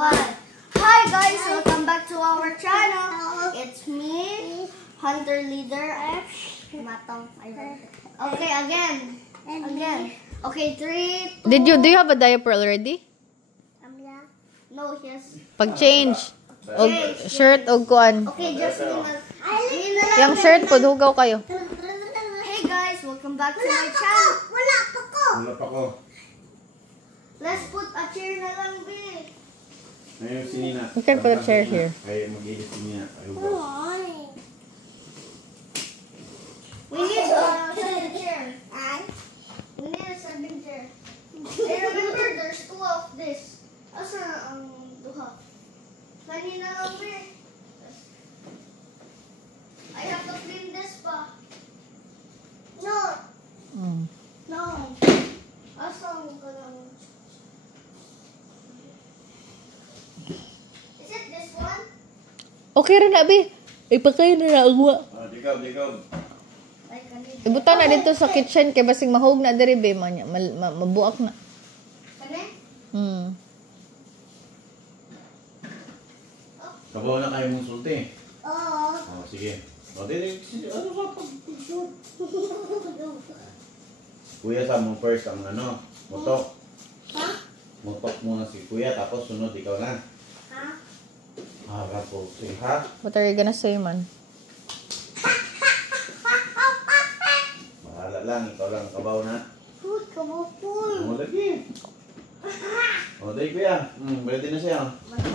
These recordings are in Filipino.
1. Hi guys, welcome back to our channel. It's me, Hunter Leader Matong. Okay, again. Okay, 3, 2. Do you have a diaper already? No, yes. Pag-change. O shirt o kuan. Okay, just Yung shirt po, hugaw kayo. Hey guys, welcome back to my channel. Wala pa ko. Let's put a chair na lang, B. Ayun, si Nina. You can put a chair here. Ay, mag-ilis si Nina. Ayun ba? We need a second chair. We need a second chair. Hey, remember, there's 2 of this. Asa ang duha? Kanina lang, B. I have to clean this pa. No. No. Asa ang ganun? Is it this one? Okay rin na, be. Ipakain na na agwa. Dikaw. Like, I need Ibutan na dito sa kitchen kay basing mahog na diri be man mabuak na. Kani? Kabaw na kayo mong sulti. Oo. Oh, sige. O, ano ba pag-short? Kuya, sa mo first ang motok. Ha? Motok muna si kuya, tapos sunod ikaw na. Ha? Rapo. Sige, ha? What are you gonna say, man? Bahala lang, ikaw lang kabaw na. Food, kamupul. O, lagi. O, dahil kuya. Ready na siya.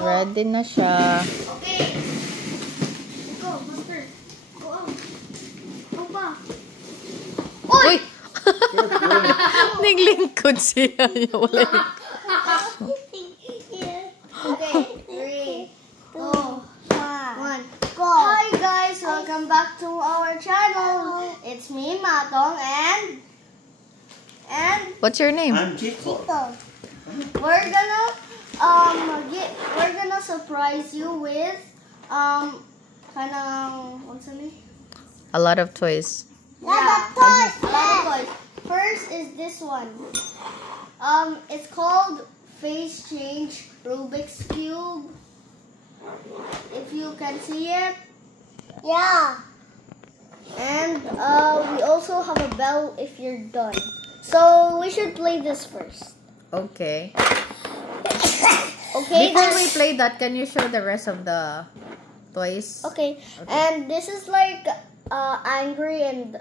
Ready na siya. Okay. Go, master. Go on. Go pa. Uy! Naglingkod siya. Wala yung... Okay, 3, 2, 1. Go. Hi guys, welcome back to our channel. It's me, Matong, and What's your name? I'm Chico. we're gonna surprise you with kanang what's the name? A lot of toys. Yeah, a lot of toys. First is this one. It's called Face Change Rubik's Cube. If you can see it. Yeah. And we also have a bell if you're done. So we should play this first. Okay. Okay. Before we play that, can you show the rest of the toys? Okay. And this is like angry and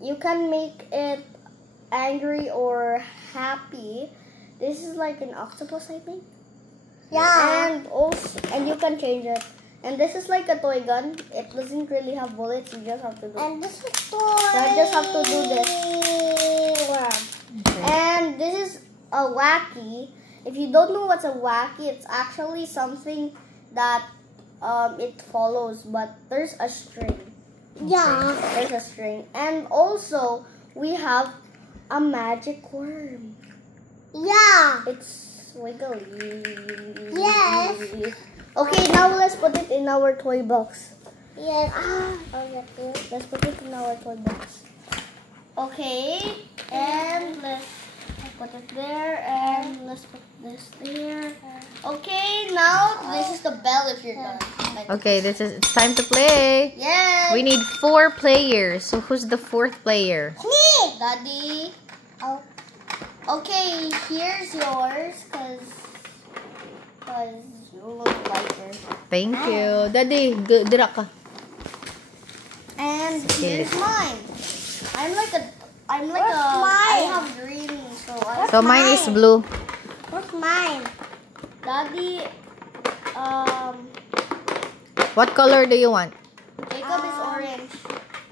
you can make it angry or happy. This is like an octopus, I think. Yeah. And you can change it. And this is like a toy gun. It doesn't really have bullets. You just have to do. And this is toy. So I just have to do this. Okay. And this is a wacky. If you don't know what's a wacky, it's actually something that it follows, but there's a string. Yeah. There's a string. And also, we have a magic worm. Yeah. It's wiggly. Yes. Okay, now let's put it in our toy box. Yes. Let's put it in our toy box. Okay. And let's put it there. And let's put this there. Okay, now this is the bell if you're done. Okay, it's time to play. Yes. We need 4 players. So who's the 4th player? Me. Daddy. Oh. Okay, here's yours, cause you look lighter. Thank you. Daddy, dira ka. And here's mine. I have green, So mine is blue. What's mine? Daddy, What color do you want? Jacob is orange.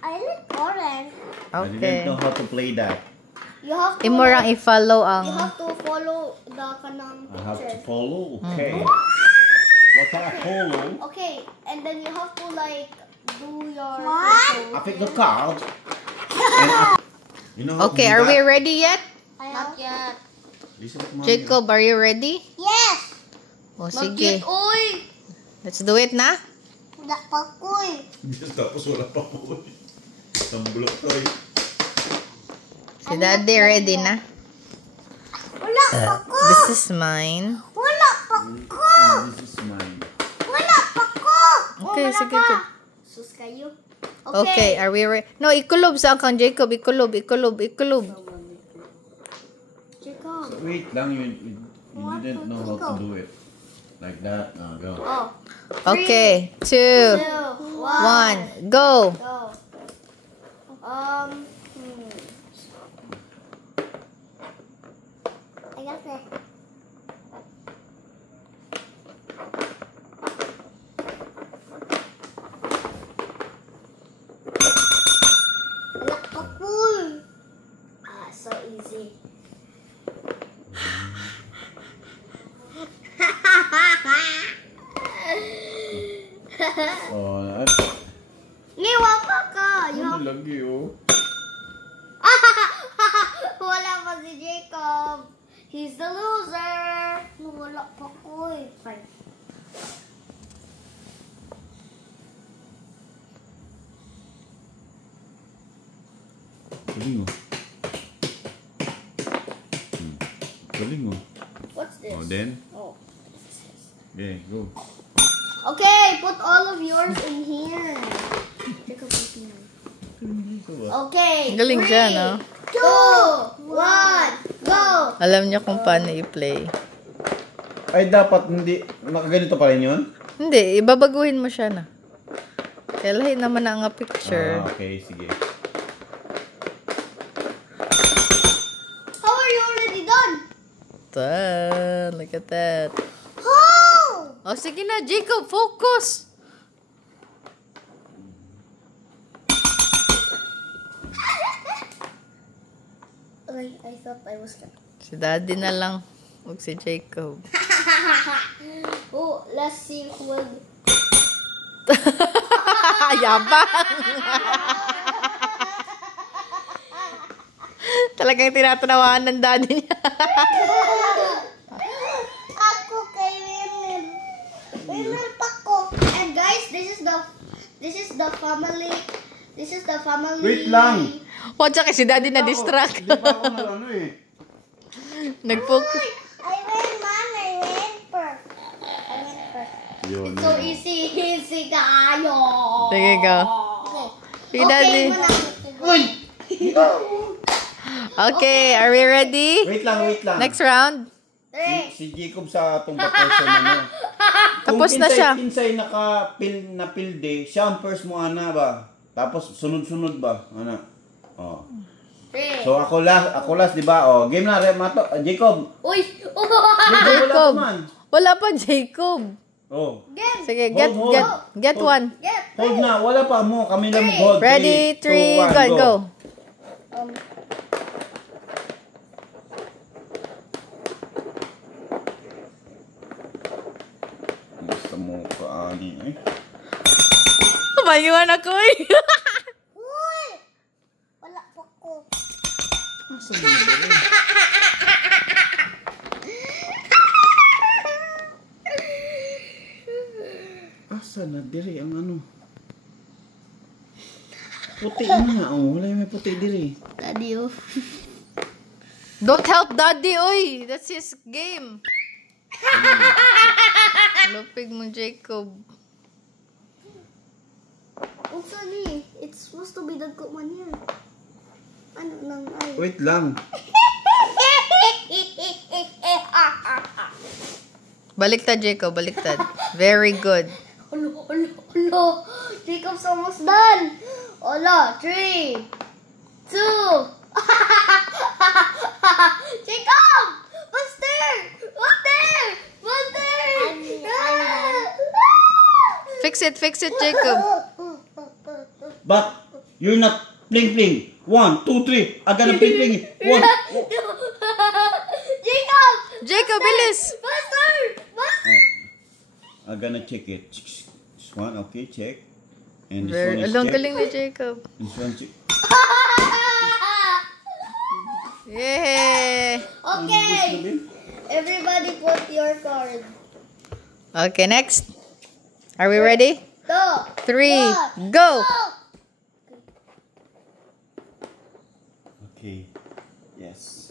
I like orange. I didn't Okay. know how to play that. You have to. Imo rang i-follow You ang... have to follow the kanang I have to picture. follow? Okay. What can I follow? Okay, and then you have to like do your. I pick the card. And you know how to Okay, do are we that? ready yet? Not yet. This is mine. Jacob, are you ready? Yes. O sige. Uy. Let's do it na. Wala pa ko eh. Tapos wala pa po. Tambulok to eh. Si Daddy ready na. Wala pa ko. This is mine. Wala pa This is mine. Wala pa ko! Okay, sige. Good. Sus kayo. Okay, are we ready? No, ikulob sa kang Jacob. Ikulob. Jacob. Wait lang, you didn't know how to do it. Like that. Go. Oh. Okay, 2, 1, go. Go. I got it. So easy. Oh, that's... Ngiwa pa ka. Ano lagi, oh? Wala pa si Jacob. He's the loser. Wala pa ko eh. Fine. Galing, oh. Galing, oh. What's this? Oh, then? Oh. Okay, go. Okay, put all of yours in here. Jacob, put in here. Okay. Galing siya, no? 2, 1, go! Alam niya kung paano i-play. Ay, dapat hindi... Nakaganito pa rin yun? Hindi, ibabaguhin mo siya na. Kaya lahi naman na nga picture. Okay, sige. How are you already done? Look at that. Oh! Oh, sige na, Jacob, focus. I thought I was gonna... Si Daddy na lang. Huwag si Jacob. Oh, let's see who will... Yabang. Talagang tinatanawahan ng daddy niya. Ako kay Wilmer. Wilmer pa ko. And guys, this is the family. This is the family. Wait lang. O, tsaka si daddy na-distract. Hindi pa ako ano eh. Nag-focus. I win, man. I win first. Yun. It's so easy kayo. Sige, go. Okay. Si daddy. Uy! Okay, are we ready? Wait lang. Next round. Si Jacob sa tumba person ano. Tapos na siya. Kung kinsay naka-pil day, siya ang first mo ana ba? Tapos sunod-sunod ba? Ana. Oh. So ako last, di ba? Oh, game na Mato. Jacob. Uy! Jacob. Wala pa Jacob. Oh. Game. Sige, Hold. get one. Hold na, wala pa mo. Kami lang mag-hold. Ready, 3, 1, go. Gusto mo kaani eh. Mayuan ako eh. Uy! Wala pa ko. Asa na diri ang ano? Puti na nga. Oh, wala yung may puti diri. Daddy, oh. Don't help daddy, oy. That's his game. Lupig mo, Jacob. Actually, it's supposed to be the good one here. Ano lang ay? Wait lang. Baliktad, Jacob. Baliktad. Very good. Hello. Jacob's almost done. Hola, 3, 2. Jacob! Buster! Buster! Fix it, Jacob. But you're not pling. 1, 2, 3. I gotta pling. 1. Jacob, bilis. Buster! I'm gonna check it. This one, okay, check. And this Very, one is along check. galing ni Jacob. This one check. Yay! Okay. Everybody put your card. Okay, next. Are we ready? 2, 3, go! Okay. Yes.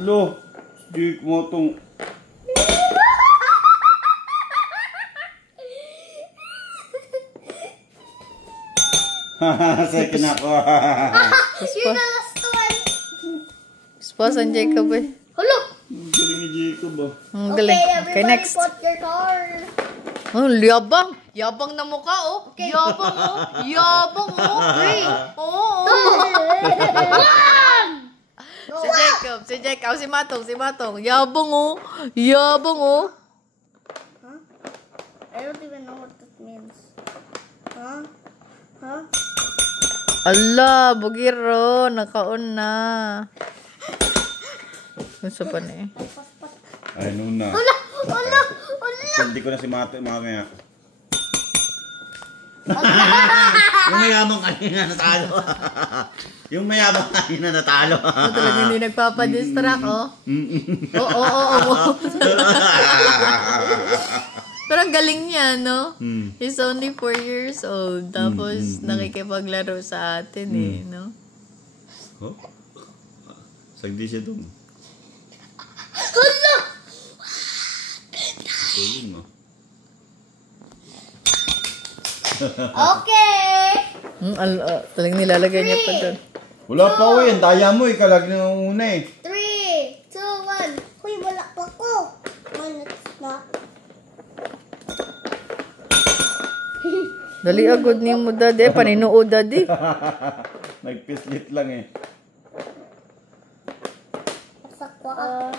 Lo, Jake mo tong... Second ako. You're the last one. Spasan Jacob eh. Hello. Ang galing ni Jacob ah. Ang galing. Okay, Okay, everybody next. put your card. Oh, yabang. Yabang na mukha, oh. Okay. Yabang, oh. Yabang, oh. Three. Oh, Si Jacob. Si Matong. Yabang, oh. Yabang, oh. Huh? I don't even know what that means. Huh? Huh? Ala, bugiro. Nakaon na. Gusto pa na eh. Ay, nuna. Hala! Hindi ko na si Mato mamaya. Yung mayabang kanina natalo. Yung mayabang kanina natalo. Oh, talaga hindi nagpapadistract, oh. Oo. Pero ang galing niya, no? He's only 4 years old. Tapos nakikipaglaro sa atin, eh, no? Oh? Sagdi siya doon. Hala! Tulong, no? Okay! Talagang nilalagay niya pa doon. Wala pa ko yan. Daya mo eh. Kalagi na una eh. 3, 2, 1. Uy, wala pa ko. It's not. Dali agad niya mo, daddy. Paninuod, daddy. Nagpislit lang eh. Sakwa.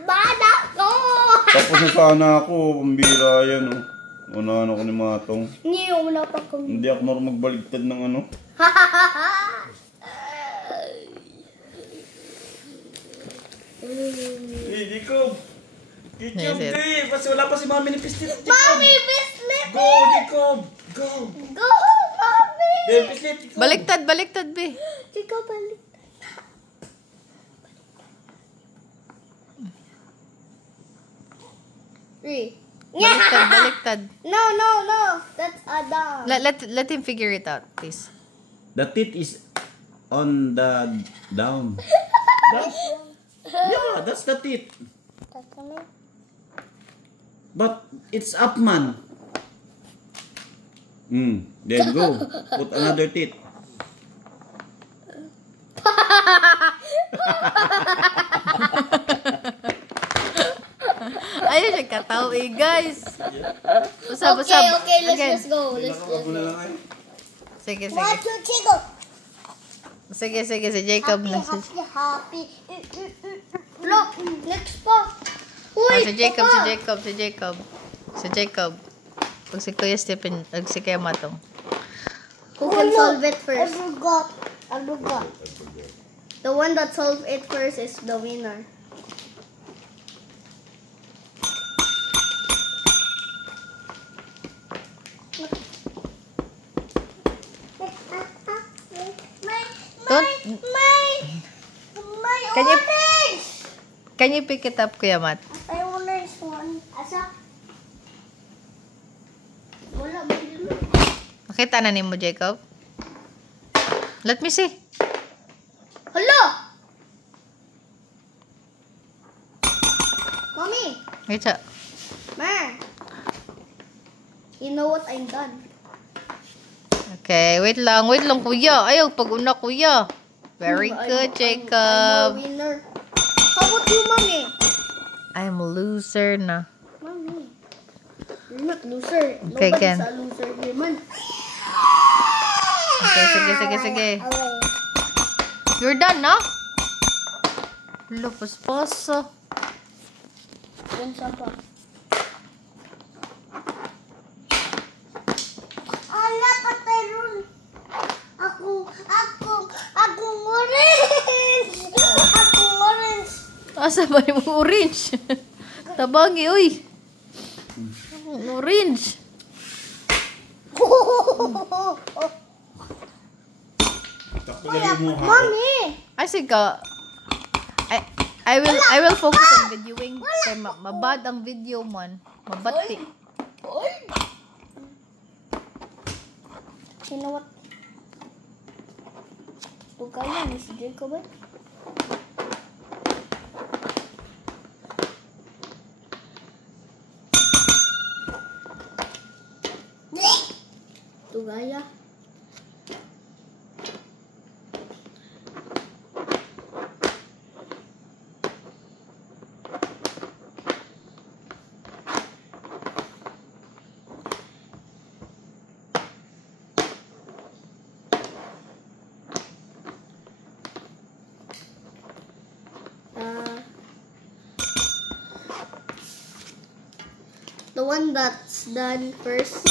Bada ko! Tapos na sana ako. Pambira yan oh. Unahan ako ni Matong. Hindi, wala pa ko. Hindi ako marunong magbaligtad ng ano. Hey, Jacob! Yes, sir. Kasi wala pa si Mami ni Pislit. Mami, bislit! Go, Jacob! Go! Go, Mami! Pislit, Jacob! Baliktad, be. Chico, balik. 3. Baliktad. No. That's Adam. Let him figure it out, please. The teeth is on the down. Yeah, that's the teeth. But it's up, man. Then go. Put another teeth. Ayun siya kataw eh, guys. Usap. Okay, let's Again. just go. Let's go. Sige. Chico. Sige, si Jacob na. Happy. Look, next pa. Uy, Si Jacob. Pag si Kuya Stephen, si Kuya Matong. Who can solve it first? I forgot. The one that solved it first is the winner. Can you pick it up, Kuya Mat? I orange one. Asa? Wala, hindi mo. Nakita na ni mo, Jacob? Let me see. Hala! Mommy! Wait siya. Ma! You know what I'm done. Okay, wait lang, Kuya. Ayaw, pag-una, Kuya. Very good, Jacob. I'm a winner. How about you, Mommy? I'm a loser na. Mommy. You're not loser. Okay, Nobody's Ken. a loser here, man. Okay, sige. You're done, no? Paspas. Yan siya pa. Ala, pateron. Akong orange. Akong orange. Asa ba yung orange? Tabangi, uy. Orange. Mommy. Ay, sige. I will focus on videoing. Kaya mabad ang video man. Mabati. You know what? Tugaya ni si Jacob eh. Tugaya. The one that's done first.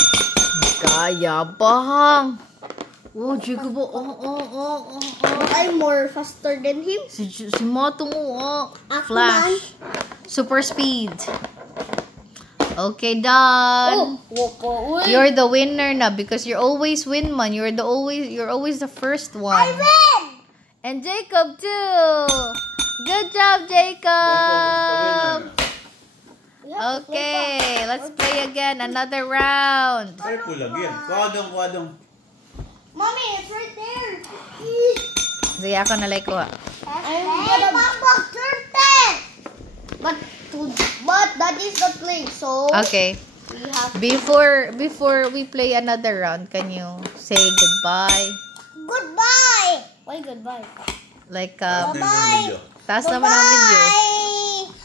Kaya bang. Oh, Jacob. I'm more faster than him. Si Matong, Ako Flash. Super speed. Okay, done. You're the winner na because you're always win, man. You're always the first one. I win! And Jacob too. Good job, Jacob. Okay, let's play again. Another round. Careful lagi. Kuadong. Mommy, it's right there. Sige, ako na like ko. I'm gonna turn 10. But that is the play. So Okay. we have Before we play another round, can you say goodbye? goodbye. Why goodbye? Like Bye. taas naman ang video.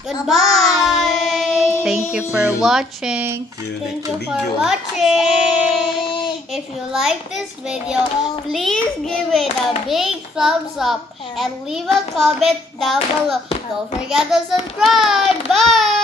Goodbye. Thank you for watching. Thank you for watching. If you like this video, please give it a big thumbs up and leave a comment down below. Don't forget to subscribe. Bye.